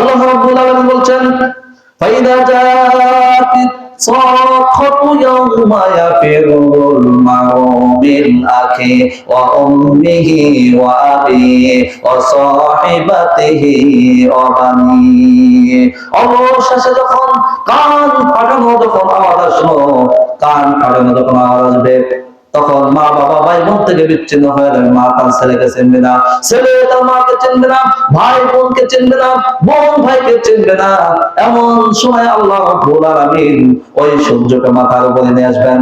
আল্লাহ রাব্বুল আলামিন বলছেন ফাইদা জাআত الصاخة يوم يفر المرء من أخيه وأمه وأبيه وصاحبته وبنيه অবশেষে যখন কান ফাটানো যখন আওয়াজ আসলো, কান ফাটানো যখন আওয়াজ আসবে, তখন মা বাবা ভাই বোন থেকে বিচ্ছিন্ন হয়ে যাবে। মা তার ছেলেকে চিনবে না, ছেলে তার মাকে চিনবে না, ভাই বোনকে চিনবে না, বোন ভাইকে চিনবে না। এমন সময় আল্লাহ রাব্বুল আলামিন ওই সূর্যকে মাথার উপরে নিয়ে আসবেন।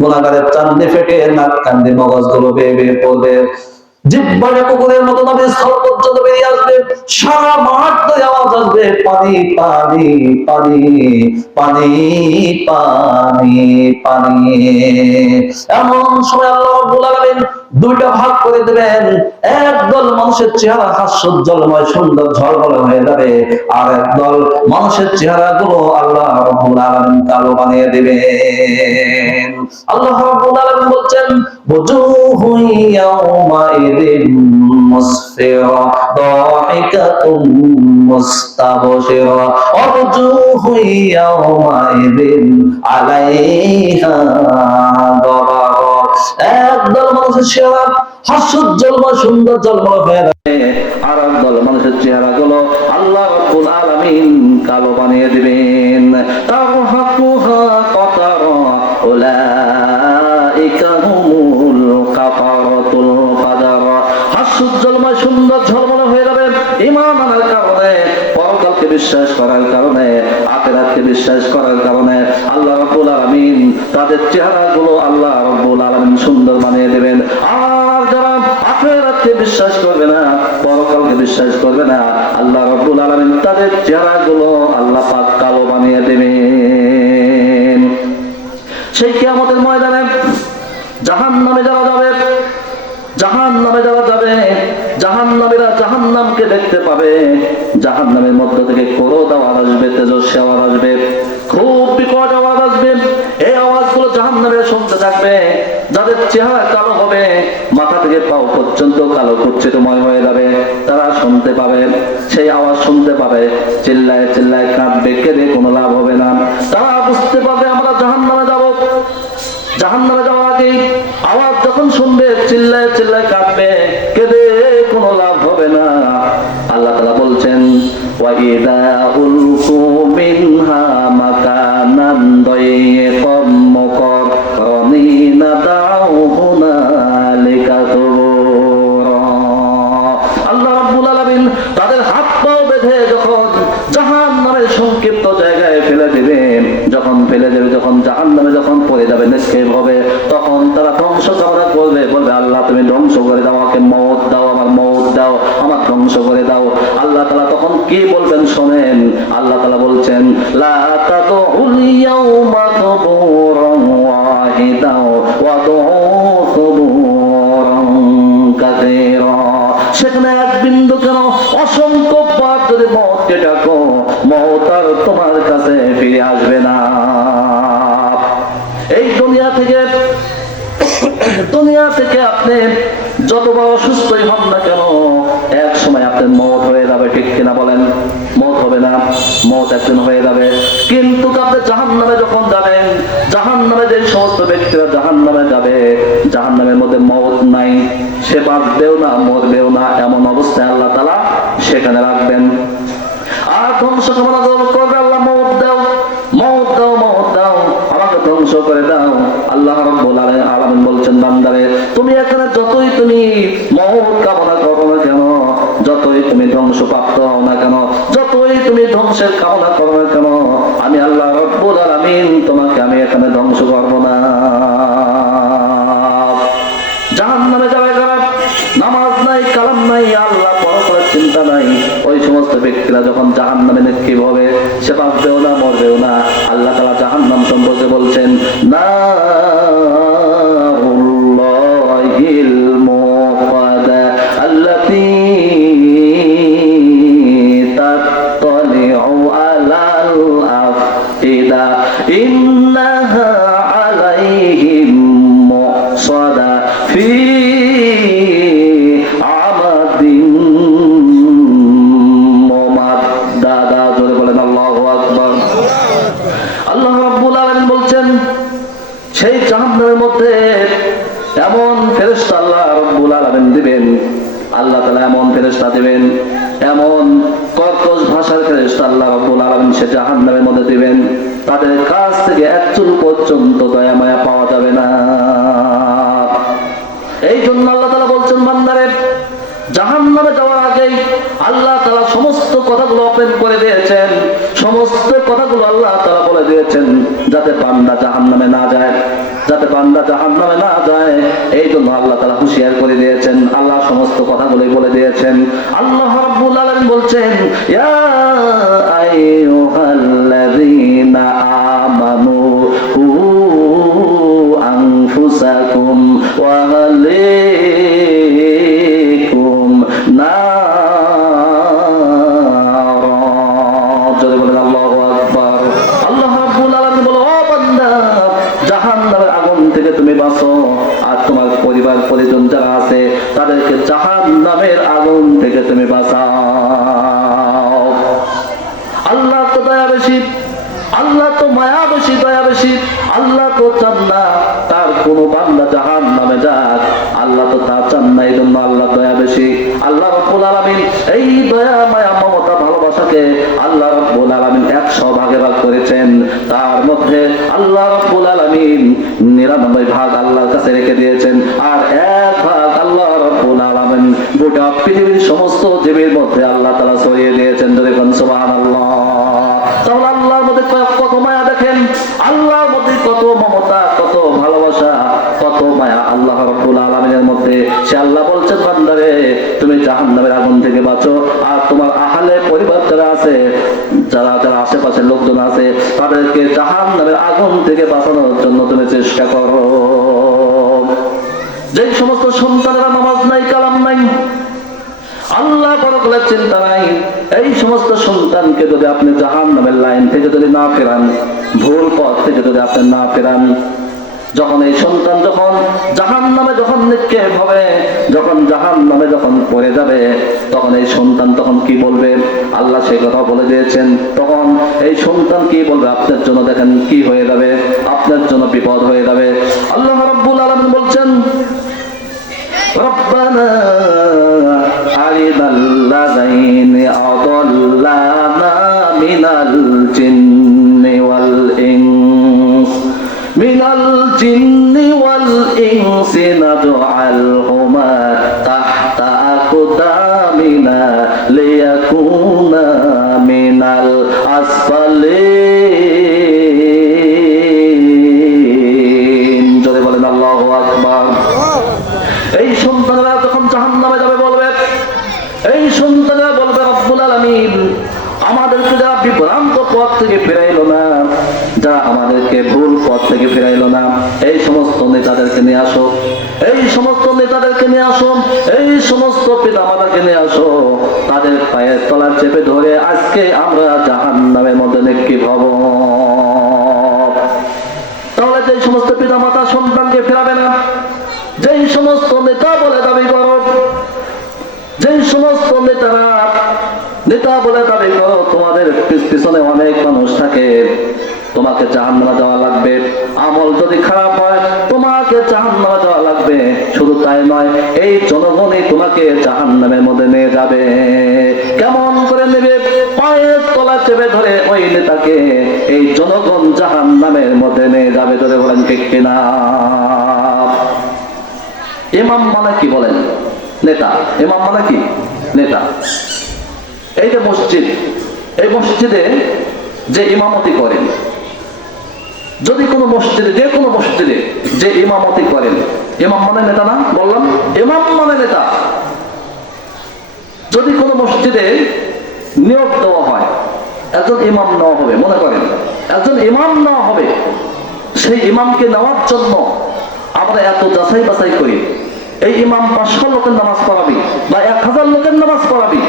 গুনাহগারের চান্দি ফেটে নাক কান্দি মগজগুলো বেয়ে বেয়ে পড়বে, জিহ্বাটা কুকুরের মতো নবী স্থল পর্যন্ত বেরিয়ে আসবে। সারা মাঠ ধরে আওয়াজ আসবে পানি পানি পানি পানি পানি পানি। এমন সময় আল্লাহ রাব্বুল আলামিন দুইটা ভাগ করে দেবেন। একদল মানুষের চেহারা হাস্যোজ্জ্বলময় সুন্দর ঝলমলে হয়ে যাবে, আর একদল মানুষের চেহারা গুলো আল্লাহ রাব্বুল আলামিন কালো বানিয়ে দিবেন। আল্লাহ রাব্বুল আলামিন বলছেন বুজুহু ইয়াউমাইযিন মুসফিরা দাহিকাতুম মুস্তাবশিরা ওয়া বুজুহু ইয়াউমাইযিন আলাইহা গাবারা। একদল মানুষের চেহারা হাস্যোজ্জ্বলময় সুন্দর ঝলমলে হয়ে যাবে, আর একদল মানুষের চেহারা গুলো আল্লাহ রাব্বুল আলামিন কালো বানিয়ে দিবেন। তারহাকুহা কাতারা উলাইকা হুমুল কাফারাতুল ফাজারা। হাস্যোজ্জ্বলময় সুন্দর ঝলমলে হয়ে যাবে ঈমান আনার কারণে, পরকালকে বিশ্বাস করার কারণে, আখিরাতকে বিশ্বাস করার কারণে আল্লাহ রাব্বুল আলামিন তাদের চেহারাগুলো আল্লাহ রাব্বুল আলামিন সুন্দর বানিয়ে দেবেন। আর যারা আখিরাতকে বিশ্বাস করবে না, পরকালকে বিশ্বাস করবে না, আল্লাহ রাব্বুল আলামিন তাদের চেহারাগুলো আল্লাহ পাক কালো বানিয়ে দেবেন। সেই কিয়ামতের ময়দানে জাহান্নামে যারা যাবে, জাহান্নামে যারা যাবে, জাহান্নামীরা জাহান্নামকে দেখতে পাবে। জাহান্নামের মধ্য থেকে ক্রোধ আওয়াজ আসবে, তেজস্বী আওয়াজ আসবে, খুব বিকট আওয়াজ আসবে। এই আওয়াজগুলো জাহান্নামে শুনতে থাকবে। যাদের চেহারা কালো হবে, মাথা থেকে পাও পর্যন্ত কালো কুচ্ছিতময় হয়ে যাবে, তারা শুনতে পাবে, সেই আওয়াজ শুনতে পাবে, চিল্লায় চিল্লায় কাঁদবে, কেঁদে কোনো লাভ হবে না। তারা বুঝতে পারবে আমরা জাহান্নামে যাব। জাহান্নামে যাওয়ার আগে আওয়াজ যখন শুনবে, চিল্লায় চিল্লায় কাঁদবে, কেঁদে কোনো লাভ হবে না। আল্লাহ তাআলা বলছেন ওয়া ইযা উলকু মিনহা মাকানান দায়িকাম মুকাররানিনা দাউ হুনালিকা সুবুরা। আল্লাহ রাব্বুল আলামিন তাদের হাত পা বেঁধে যখন জাহান্নামের সংক্ষিপ্ত জায়গায় ফেলে দিবেন, যখন ফেলে দেবে, যখন জাহান্নামে যখন পড়ে যাবে, নিক্ষেপ হবে, তখন তারা ধ্বংস কামনা করবে, বলবে আল্লাহ তুমি ধ্বংস করে দাও, আমাকে মওত দাও, আমার মওত দাও, আমার ধ্বংস করে দাও। আল্লাহ তাআলা তখন কি বলবেন শোনেন। আল্লাহ তাআলা বলছেন লা তাদউল ইয়াউমা সুবুরান ওয়াহিদাও ওয়া দুউ সুবুরান কাসীরা। সেখানে এক বিন্দু কেন, অসংখ্য বার যদি মওতকে ডাকো, মওত আর তোমার কাছে ফিরে আসবে না। এই দুনিয়া থেকে আপনি যত বড় অসুস্থই হন না কেন, এক সময় আপনার মওত হয়ে যাবে, ঠিক কিনা বলেন? মওত হবে না? মওত একদিন হয়ে যাবে। কিন্তু আপনি জাহান্নামে যখন যাবেন, জাহান্নামে যে সমস্ত ব্যক্তিরা জাহান্নামে যাবে, জাহান্নামের মধ্যে মওত নাই, সে বাঁচবেও না মরবেও না, এমন অবস্থায় আল্লাহ তাআলা সেখানে রাখবেন। আর ধ্বংস কামনা করবে, আল্লাহ মওত দাও, মওত দাও, মওত দাও, আমাকে ধ্বংস করে দাও। আল্লাহ রাব্বুল আলামিন বলছেন বান্দারে, তুমি এখানে যতই তুমি মওত কামনা করো না কেন, যতই তুমি ধ্বংসপ্রাপ্ত হও না কেন, যতই তুমি ধ্বংসের কামনা করো না কেন, আমি আল্লাহ রাব্বুল আলামিন তোমাকে আমি এখানে ধ্বংস করব না। জাহান্নামে যাবে যারা নামাজ নাই, কালাম নাই, আল্লাহ পরকালের চিন্তা নাই, ওই সমস্ত ব্যক্তিরা যখন জাহান্নামে নিক্ষেপ হবে, সে বাঁচবেও না মরবেও না। আল্লাহ তাআলা জাহান্নাম সম্পর্কে বলছেন নারুল্লাহিল মুকাদা আল্লাতী তাত্তালিউ আলাল আফইদা ইন্নাহা আলাইহিম মুসাদা ফি আমাদিন মুমাদ্দা। দাদা, জোরে বলেন আল্লাহু আকবার। আল্লাহ রাব্বুল আলামিন বলছেন সেই জাহান্নামের মধ্যে এমন ফেরেশতা আল্লাহ রাব্বুল আলামিন দিবেন, আল্লাহ তাআলা এমন ফেরেশতা দিবেন, এমন কর্কশ ভাষার ফেরেশতা আল্লাহ রাব্বুল আলামিন সে জাহান্নামের মধ্যে দিবেন, তাদের কাছ থেকে এক চুল পর্যন্ত দয়া মায়া পাওয়া যাবে না। এই জন্য আল্লাহ তাআলা বলছেন বান্দারে জাহান্নামে যাওয়ার আগেই আল্লাহ তাআলা সমস্ত কথাগুলো ওপেন করে দিয়েছেন, সমস্ত কথাগুলো আল্লাহ তাআলা বলে দিয়েছেন যাতে বান্দা জাহান্নামে না যায়, যাতে বান্দা জাহান্নামে না যায়। এই জন্য আল্লাহ তাআলা হুঁশিয়ার করে দিয়েছেন, আল্লাহ সমস্ত কথাগুলোই বলে দিয়েছেন। আল্লাহ রাব্বুল আলামিন বলছেন ইয়া আইয়ুহাল্লাযীনা আমানু কু আনফুসাকুম ওয়া আহলিকুম নারা, জোরে বলেন আল্লাহু আকবার। আল্লাহ রাব্বুল আলামিন বলে ও বান্দা জাহান্নামের আগুন থেকে তুমি বাঁচো, আর তোমার পরিবার পরিজন যারা আছে তাদেরকে জাহান্নামের আগুন থেকে তুমি বাঁচাও। আল্লাহ তো দয়া বেশি, আল্লাহ তো মায়া বেশি, দয়া বেশি। আল্লাহ তো চান না তার কোনো বান্দা জাহান্নামে যাক, আল্লাহ তো তা চান না, এই জন্য আল্লাহ দয়া বেশি। আল্লাহ রাব্বুল আলামিন এই দয়া মায়া মমতা ভালোবাসাকে আল্লাহ রাব্বুল আলামিন 100 ভাগে ভাগ করেছেন, তার মধ্যে আল্লাহ রাব্বুল আলামিন 99 ভাগ আল্লাহর কাছে রেখে দিয়েছেন, আর 1 ভাগ আল্লাহ রাব্বুল আলামিন গোটা পৃথিবীর সমস্ত জীবের মধ্যে আল্লাহ তাআলা ছড়িয়ে দিয়েছেন। দেখুন সুবহানাল্লাহ। তাহলে আল্লাহর মধ্যে কত মায়া দেখেন, আল্লাহর মধ্যে কত মমতা, কত ভালোবাসা, কত মায়া আল্লাহ রাব্বুল আলামিনের মধ্যে। সে আল্লাহ বলছেন বান্দারে তুমি জাহান্নামের আগুন থেকে বাঁচো, আর তোমার আহলে পরিবার যারা আছে, যারা যারা আশেপাশের লোকজন আছে তাদেরকে জাহান্নামের আগুন থেকে বাঁচানোর জন্য তুমি চেষ্টা করো। যে সমস্ত সন্তানেরা নামাজ নাই, কালাম নাই, আল্লাহ পরকালের চিন্তা নাই, এই সমস্ত সন্তানকে যদি আপনি জাহান্নামের লাইন থেকে যদি না ফেরান, ভুল পথ থেকে যদি আপনি না ফেরান, যখন এই সন্তান যখন জাহান্নামে যখন নিক্ষেপ হবে, যখন জাহান্নামে যখন পড়ে যাবে, তখন এই সন্তান তখন কি বলবে? আল্লাহ সেই কথা বলে দিয়েছেন। তখন এই সন্তান কি বলবে? আপনার জন্য দেখেন কি হয়ে যাবে, আপনার জন্য বিপদ হয়ে যাবে। আল্লাহ রাব্বুল আলামিন বলছেন রব্বানা আরিনাল্লাযীনা আদাল্লানা মিনাল জিন্নি ওয়াল ইনস নাজআলহুমা তাহতা আকদামিনা লিয়াকুনা মিনাল আসফালিন। জোরে বলেন আল্লাহু আকবার। এই সন্তানেরা যখন জাহান্নামে যাবে বলবে, এই সন্তানেরা বলবে রব্বুল আলামিন আমাদেরকে যারা বিভ্রান্ত পথ থেকে ফিরাইলো না, যারা আমাদেরকে ভুল পথ থেকে ফিরাইলো না, এই সমস্ত নেতাদেরকে নিয়ে আসো, এই সমস্ত নেতাদেরকে নিয়ে আসো, এই সমস্ত পিতামাতাকে নিয়ে আসো, তাদের পায়ের তলা চেপে ধরে আজকে আমরা জাহান্নামের মধ্যে নিক্ষেপ হব। তাহলে যে সমস্ত পিতামাতা সন্তানকে ফেরাবে না, যেই সমস্ত নেতা বলে দাবি করো, যেই সমস্ত নেতারা নেতা বলে দাবি করো, তোমাদের পিছনে অনেক মানুষ থাকে, তোমাকে জাহান্নামে যাওয়া লাগবে, আমল যদি খারাপ হয় তোমাকে জাহান্নামে যাওয়া লাগবে। শুধু তাই নয়, এই জনগণই তোমাকে জাহান্নামের মধ্যে নিয়ে যাবে। কেমন করে নেবে? পায়ের তলা চেপে ধরে ওই নেতাকে এই জনগণ জাহান্নামের মধ্যে নিয়ে যাবে। ধরে বলেন ঠিক কিনা? ইমাম মানে কি বলেন? নেতা। ইমাম মানে কি? নেতা। এই যে মসজিদ, এই মসজিদে যে ইমামতি করেন, যদি কোনো মসজিদে, যে কোনো মসজিদে যে ইমামতি করেন, ইমাম মানে নেতা না? বললাম ইমাম মানে নেতা। যদি কোনো মসজিদে নিয়োগ দেওয়া হয়, একজন ইমাম নেওয়া হবে, মনে করেন একজন ইমাম নেওয়া হবে, সেই ইমামকে নেওয়ার জন্য আমরা এত যাচাই বাছাই করি। এই ইমাম 500 লোকের নামাজ পড়াবি বা 1000 লোকের নামাজ পড়াবি,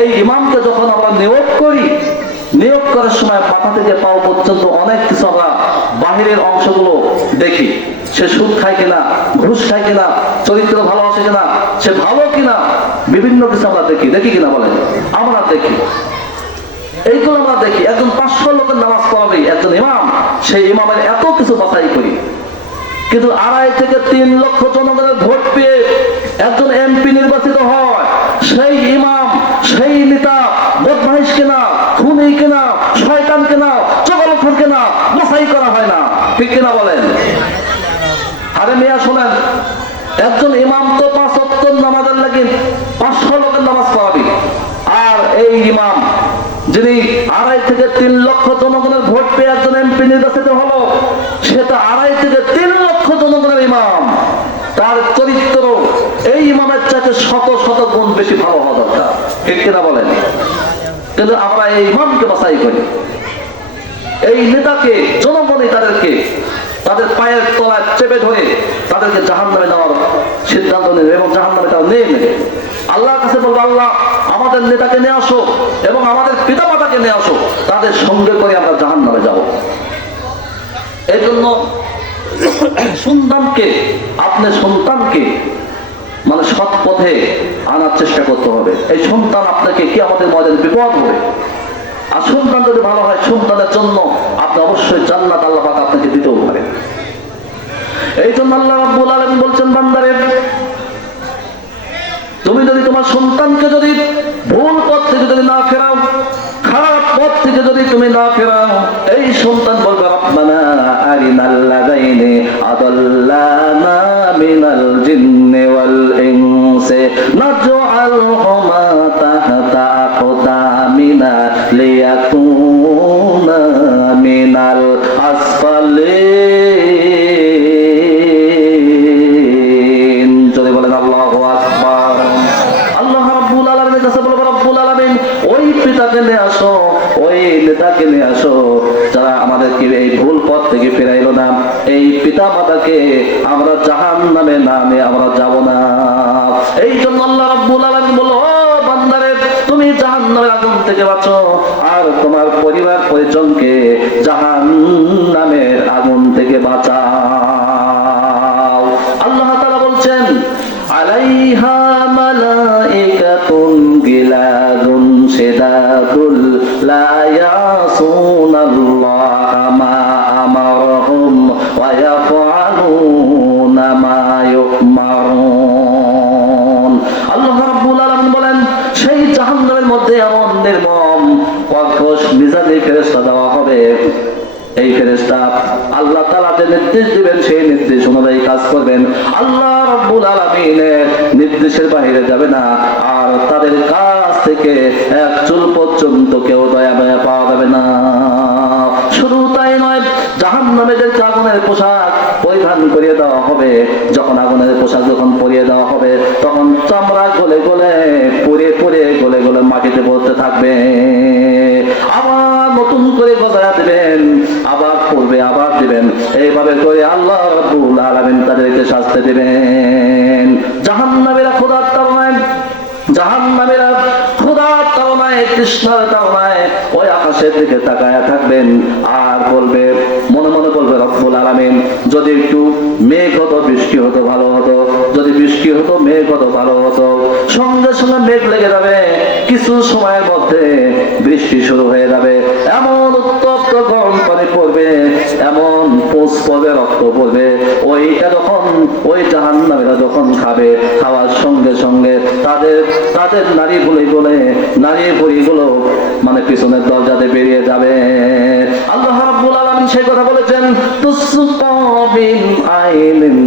এই ইমামকে যখন আমরা নিয়োগ করি, নিয়োগ করার সময় মাথা থেকে পাও পর্যন্ত অনেক কিছু আমরা বাহিরের অংশগুলো দেখি। সে সুদ খায় কিনা, ঘুষ খায় কিনা, চরিত্র ভালো আছে কিনা, সে ভালো কিনা, বিভিন্ন কিছু আমরা দেখি। দেখি কিনা বলেন? আমরা দেখি। এইগুলো আমরা দেখি। একজন 500 লোকের নামাজ পড়াবে একজন ইমাম, সেই ইমামের এত কিছু বাছাই করি, কিন্তু 2.5 থেকে 3 লক্ষ জনগণের ভোট পেয়ে একজন এমপি নির্বাচিত হয়, সেই ইমাম, সেই নেতা বদমাইশ কেনা, খুনি কেনা, শয়তান কেনা, চগলখোর কেনা বাছাই করা হয় না, ঠিক কিনা বলেন? আরে মিয়া শোনেন, একজন ইমাম তো 5 ওয়াক্ত নামাজের লাগি 500 লোকের নামাজ পড়াবে, আর এই ইমাম যিনি 2.5 থেকে 3 লক্ষ জনগণের ভোট পেয়ে একজন এমপি নির্বাচিত হলো, সেটা 2.5 থেকে 3 লক্ষ জনগণের ইমাম, তার চরিত্র এই ইমামের চাইতে শত শত গুণ বেশি ভালো হওয়া দরকার, ঠিক কিনা বলেন? কিন্তু আমরা এই ইমামকে বাছাই করি, এই নেতাকে, জনগণই তাদেরকে তাদের পায়ের তলায় চেপে ধরে তাদেরকে জাহান্নামে নেওয়ার সিদ্ধান্ত নেবে এবং জাহান্নামে তারা নিয়ে নেবে। আল্লাহর কাছে বলবো, আল্লাহ আমাদের নেতাকে নিয়ে আসো এবং আমাদের পিতা মাতাকে নিয়ে আসো, তাদের সঙ্গে করে আমরা জাহান্নামে যাব। এই জন্য সন্তানকে মানে সৎ পথে আনার চেষ্টা করতে হবে। এই সন্তান আপনাকে কি আমাদের ময়দানে বিপদ হবে, আর সন্তান যদি ভালো হয়, সন্তানের জন্য আপনি অবশ্যই জান্নাত আল্লাহ পাক আপনাকে দিতেও পারে। এই জন্য আল্লাহ রাব্বুল আলামিন বলছেন, বান্দারে তুমি যদি তোমার সন্তানকে যদি ভুল পথ থেকে যদি না ফেরাও, খারাপ পথ থেকে যদি তুমি না ফেরাও, এই সন্তান বলবে, রব্বানা আরিনাল লাযাইনি আদাল্লানা মিনাল জিন্নি ওয়াল ইনসি নাজআলহুমা তাহতা আকদামিনা লিয়াকুনা মিনাল আসফালিন। যদি বলেন আল্লাহু আকবার। আল্লাহ রাব্বুল আলামিনের কাছে বলবো, রব্বুল আলামিন ওই পিতাকে নিয়ে আসো, ওই নেতাকে নিয়ে আসো যারা আমাদেরকে এই ভুল পথ থেকে ফেরাইলো না। এই পিতা মাতাকে আমরা জাহান্নামে নামে আমরা যাব না। এই জন্য আল্লাহ রাব্বুল আলামিন বলল, ও বান্দারে তুমি জাহান্নামের আগুন থেকে বাঁচো আর তোমার পরিবার পরিজনকে জাহান্নামের আগুন থেকে বাঁচাও। আল্লাহ তাআলা বলছেন, আলাইহা মালাইকাতুন গিলাদুন শিদাদুল লা ইয়াসুনাল্লাহা মা আমারহুম ওয়া ইয়াফআলুনা মা ইউমারুন। আল্লাহ রাব্বুল আলামিন বলেন, সেই জাহান্নামের মধ্যে এমন নির্মম কর্কশ মিজাজি ফেরেশতা দেওয়া হবে। এই ফেরেশতা আল্লাহ তাআলা যে নির্দেশ দিবেন সেই নির্দেশ অনুযায়ী কাজ করবেন। আল্লাহ রাব্বুল আলামিনের নির্দেশের বাইরে যাবে না, আর তাদের কাছ থেকে এক চুল পর্যন্ত কেউ দয়া মায়া পাওয়া যাবে না। শুধু তাই নয়, জাহান্নামীদেরকে আগুনের পোশাক পরিধান করিয়ে দেওয়া হবে। যখন আগুনের পোশাক যখন পরিয়ে দেওয়া হবে, তখন চামড়া গলে গলে পুড়ে পুড়ে গলে গলে মাটিতে পড়তে থাকবে। আবার নতুন করে গজায়া দিবেন, আবার পড়বে, আবার দিবেন। এইভাবে করে আল্লাহ রাব্বুল আলামিন তাদেরকে শাস্তি দিবেন। জাহান্নামীরা খোদার তাড়নায়, জাহান্নামীরা খোদার তাড়নায়, তৃষ্ণার তাড়নায় ওই আকাশের দিকে তাকায়া থাকবেন আর বলবে, মনে মনে বলবে, রব্বুল আলামিন যদি একটু মেঘ হতো, বৃষ্টি হতো, ভালো হতো। যদি বৃষ্টি হতো, মেঘ হতো, ভালো হতো। সঙ্গে সঙ্গে মেঘ লেগে যাবে, কিছু সময়ের মধ্যে বৃষ্টি শুরু হয়ে যাবে। এমন উত্তপ্ত গরম পানি পড়বে, এমন পোষ পড়বে, রক্ত পড়বে। ওইটা যখন ওই জাহান্নামীরা যখন খাবে, খাওয়ার সঙ্গে সঙ্গে তাদের নারী ভুঁড়িগুলো মানে পিছনের দরজাতে বেরিয়ে যাবে। আল্লাহ রাব্বুল আলামিন সেই কথা বলেছেন, তুসকা মিন আইনিন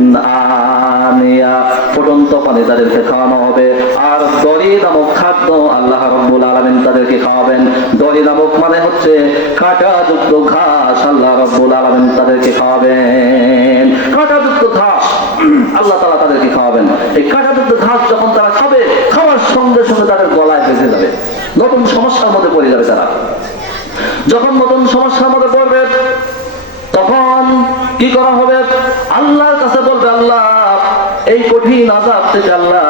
আনিয়া, ফুটন্ত পানি তাদেরকে খাওয়ানো হবে। আর দড়ি নামক খাদ্য আল্লাহ রাব্বুল আলামিন তাদেরকে খাওয়াবেন। দড়ি নামক মানে হচ্ছে কাঁটাযুক্ত ঘাস, আল্লাহ রাব্বুল আলামিন তাদেরকে খাওয়াবেন। কাঁটাযুক্ত ঘাস আল্লাহ তাআলা তাদেরকে খাওয়াবেন। এই কাঁটাযুক্ত ঘাস যখন তারা খাবে, খাওয়ার সঙ্গে সঙ্গে তাদের গলায় বেঁধে যাবে, নতুন সমস্যার মধ্যে পড়ে যাবে তারা। যখন নতুন সমস্যার মধ্যে পড়বে, তখন কি করা হবে? আল্লাহর কাছে বলবে, আল্লাহ এই কঠিন আযাব থেকে আল্লাহ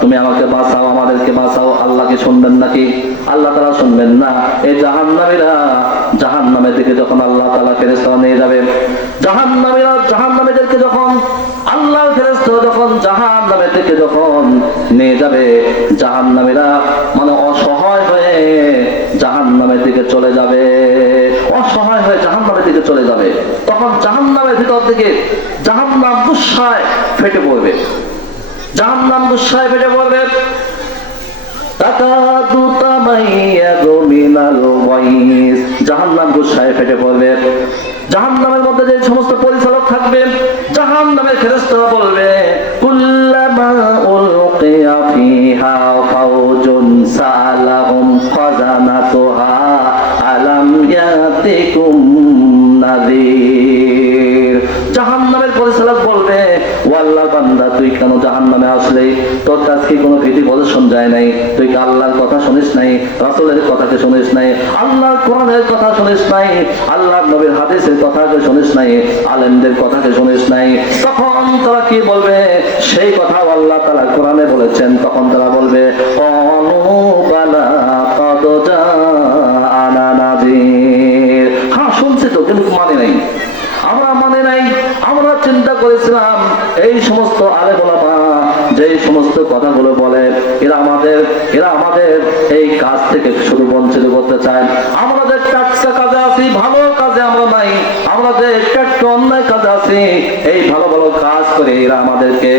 তুমি আমাকে বাঁচাও, আমাদেরকে বাঁচাও। আল্লাহকে শুনবেন নাকি? আল্লাহ তাআলা শুনবেন না। এই জাহান্নামীরা জাহান্নামের দিকে যখন আল্লাহ তাআলা ফেরেশতা নিয়ে যাবে, জাহান্নামীদেরকে যখন আল্লাহ আল্লাহর ফেরেশতা যখন জাহান্নামে থেকে যখন নিয়ে যাবে, জাহান্নামীরা মানে অসহায় হয়ে জাহান্নামের দিকে চলে যাবে, অসহায় হয়ে জাহান্নামের দিকে চলে যাবে। তখন জাহান্নামের ভিতর থেকে জাহান্নাম গুসায় ফেটে পড়বে, জাহান্নাম গুসায় ফেটে পড়বে। তাকাদু তামাইয়াজু মিনাল গাইজ, জাহান্নাম গুসায় ফেটে পড়বে। জাহান্নামের মধ্যে যে সমস্ত পরিচালক থাকবে, জাহান্নামের ফেরেশতারা বলবে কুল্লামা উলকিয়া ফিহা ফাওজুন সালাহুম খাজানাতুহা আলাম ইয়াতিকুম নাযীর। জাহান্নামের পরিচালক বলবে, ও আল্লাহর বান্দা, তুই কেন জাহান্নামে আসলে? তোর কাছে কি কোনো ভীতি প্রদর্শন যায় নাই? তুই কি আল্লাহর কথা শুনিস নাই? রাসূলের কথাকে শুনিস নাই? আল্লাহর কোরআনের কথা শুনিস নাই? আল্লাহর নবীর হাদিসের কথাকে শুনিস নাই? আলেমদের কথাকে শুনিস নাই? তখন তারা কি বলবে? সেই কথা আল্লাহ তাআলা কোরআনে বলেছেন। তখন তারা বলবে ক্বালু বালা ক্বাদ জাআনা নাযীর, হ্যাঁ শুনছি তো, কিন্তু মানে নাই, আমরা মানে নাই। আমরা চিন্তা করেছিলাম এই সমস্ত আলেম ওলামা যে সমস্ত কথাগুলো বলে, এরা আমাদের এই কাজ থেকে শুধু বঞ্চিত করতে চায়। আমরা যে টাটকা কাজে আছি, ভালো কাজে আমরা নাই, আমরা যে টাটকা অন্যায় কাজে আছি, এই ভালো ভালো কাজ করে এরা আমাদেরকে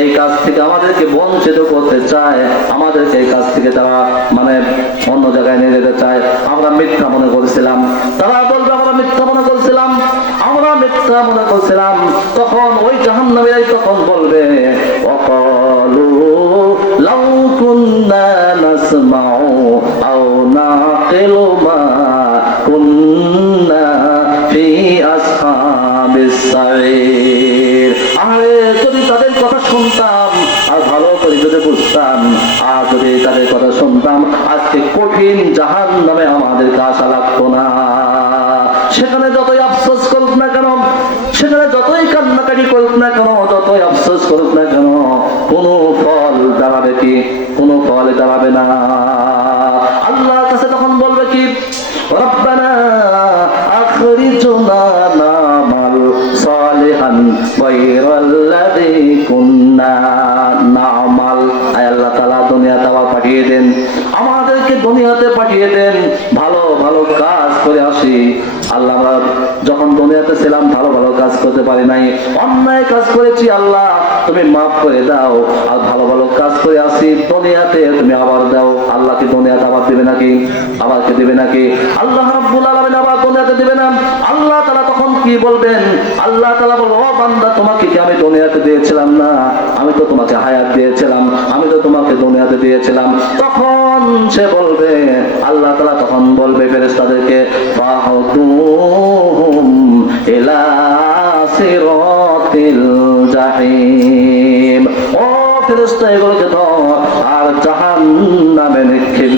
এই কাজ থেকে আমাদেরকে বঞ্চিত করতে চায়, আমাদেরকে এই কাজ থেকে তারা মানে অন্য জায়গায় নিয়ে যেতে চায়। আমরা মিথ্যা মনে করেছিলাম। তারা বলবে আমরা মিথ্যা মনে করেছিলাম, আমরা মিথ্যা মনে করছিলাম। তখন ওই জাহান্নামীরাই তখন বলবে ওয়াকালু লাউ কুন্না নাসমাউ আও নাকিলু মা কুন্না ফি আসহাবিস সাঈর। আরে যদি তাদের কথা শুনতাম আর ভালো করে যদি বুঝতাম, আর যদি তাদের কথা শুনতাম, আজকে কঠিন জাহান্নামে আমাদেরকে আসা লাগতো না। সেখানে যতই আফসোস করুক না কেন, সেখানে যতই কান্নাকাটি করুক না কেন, যতই আফসোস করুক না কেন, কোনো ফল দাঁড়াবে কি? কোনো ফল দাঁড়াবে না। আল্লাহর কাছে তখন বলবে কি রব্বানা আখরিজনা নামাল সালিহান গায়রাল্লাযী কুন্না নামাল। আয় আল্লাহ তাআলা দুনিয়াতে আবার পাঠিয়ে দেন, আমাদেরকে দুনিয়াতে পাঠিয়ে দেন, ভালো ভালো কাজ করে আসি। আল্লাহ আমরা যখন দুনিয়াতে ছিলাম ভালো ভালো কাজ করতে পারি নাই, অন্যায় কাজ করেছি, আল্লাহ তুমি মাফ করে দাও। আর ভালো ভালো কাজ করে আসি দুনিয়াতে, তুমি আবার দাও। আল্লাহ কি দুনিয়াতে আবার দিবে নাকি? আবার কি দিবে নাকি? আল্লাহ রাব্বুল আলামিন আবার দুনিয়াতে দিবে না। আল্লাহ তাআলা তখন কি বলবেন? আল্লাহ তাআলা বলবে ও বান্দা, তোমাকে কি আমি দুনিয়াতে দিয়েছিলাম না? আমি তো তোমাকে হায়াত দিয়েছিলাম, আমি তো তোমাকে দুনিয়াতে দিয়েছিলাম। তখন সে বলবে, আল্লাহ তাআলা তখন বলবে ফেরেশতাদেরকে ফাহুদুহুম ইলা সিরাতিল জাহিম। ও ফেরেশতা, এগুলোকে ধর আর জাহান্নামে নিক্ষেপ